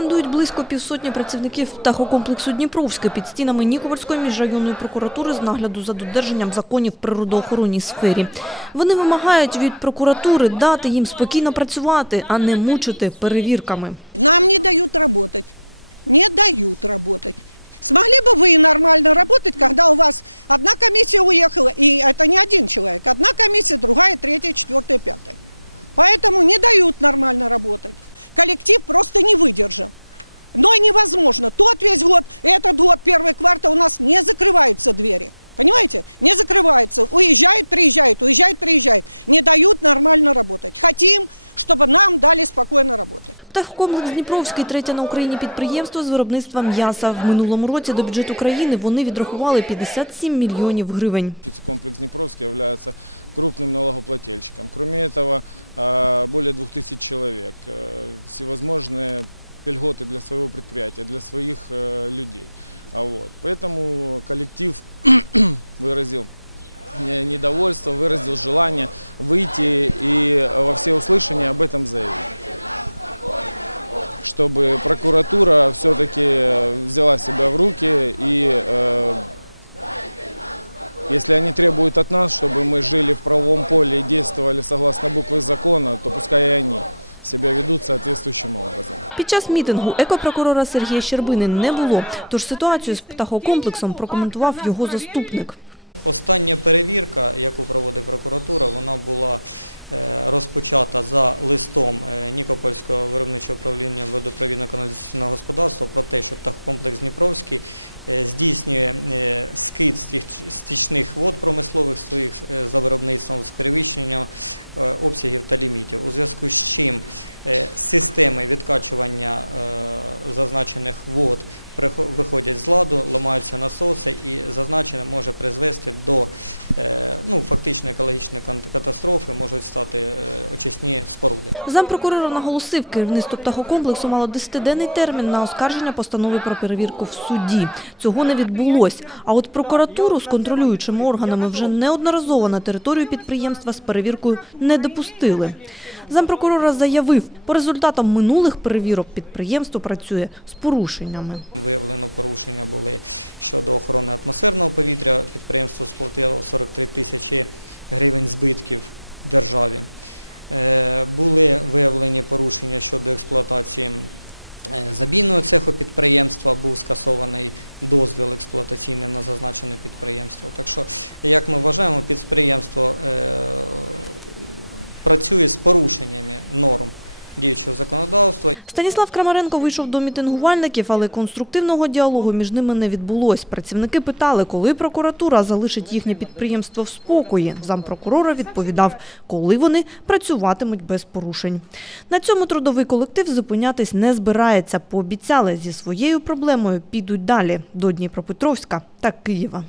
скандують близько півсотні працівників птахокомплексу Дніпровське під стінами Нікопольської міжрайонної прокуратури з нагляду за додержанням законів в природоохоронній сфері. Вони вимагають від прокуратури дати їм спокійно працювати, а не мучити перевірками. Нам не дают работать. Не дают работать. Смогли бы вы нормально работать, когда у вас одна комиссия уехала, и это не один человек, одна комиссия, другая, третья, четвертая, пятая. Поэтому не дают нормально работать. Коллектив просто не выдержал. Но и невозможно. Тот весь год, этот год, первый квартал у нас не закрываются двери. Понимаете? Не закрываются. Уезжают, приезжают, уезжают, приезжают. Не дают нормально работать. Хотим, чтобы нам дали спокойно работать. Птахокомплекс Дніпровський третє на Україні підприємство з виробництва м'яса. В минулому році до бюджету країни вони відрахували 57 мільйонів гривень. Комплекс Днепровский является крупным налогоплательщиком. Кроме этого, а, более 2000 человек, э, всевозможные льготы для своего предприятия, для своих э, людей. А Вот. Поэтому коллектив выразил не- недовольство, выразил желание выйти и во всеуслышание об этом заявить. Чтобы прокуратура все-таки взяла себя в руки и э, если они требуют от нас, чтобы мы жили в правовом поле и действовали согласно буквы закона, то пускай и они себя ведуть соответствующим образом. Під час мітингу екопрокурора Сергія Щербини не було, тож ситуацію з птахокомплексом прокоментував його заступник. Остання перевірка, яку проводить прокуратура, вона була розпочата за листом е, Нікопольського виробничого управління водопровідно-каналізаційного господарства про те, що птахокомплекс Дніпровський е, здійснює е, скид стіч- стічних вод промислових своїх е, за виробництвом з перевищенням е, обсягів та лімітів. У зв'язку з чим е, системи відкачування е, зазначених вод виходять з ладу, ламаються насоси і зазначене може призвести до е, ну, фактично екологічної катастрофи, можуть стати е, очисні споруди. Зампрокурора наголосив, керівництво птахокомплексу мало 10-денний термін на оскарження постанови про перевірку в суді. Цього не відбулось. А от прокуратуру з контролюючими органами вже неодноразово на територію підприємства з перевіркою не допустили. Зампрокурора заявив, по результатам минулих перевірок підприємство працює з порушеннями. Виявлено порушення були щодо охорони атмосферного повітря. Підприємство сплатило 43 тисячі гривень збитків державі. Е, Були виявлені порушення щодо експлуатації е, забійного цеху підприємства, був скасований дозвіл експлуатаційний на зазначене підприємство. Так що, як ми вважаємо, підприємство е, працює з порушеннями норм діючого законодавства. Станіслав Крамаренко вийшов до мітингувальників, але конструктивного діалогу між ними не відбулось. Працівники питали, коли прокуратура залишить їхнє підприємство в спокої. Зампрокурора відповідав, коли вони працюватимуть без порушень. На цьому трудовий колектив зупинятись не збирається. Пообіцяли, зі своєю проблемою підуть далі до Дніпропетровська та Києва.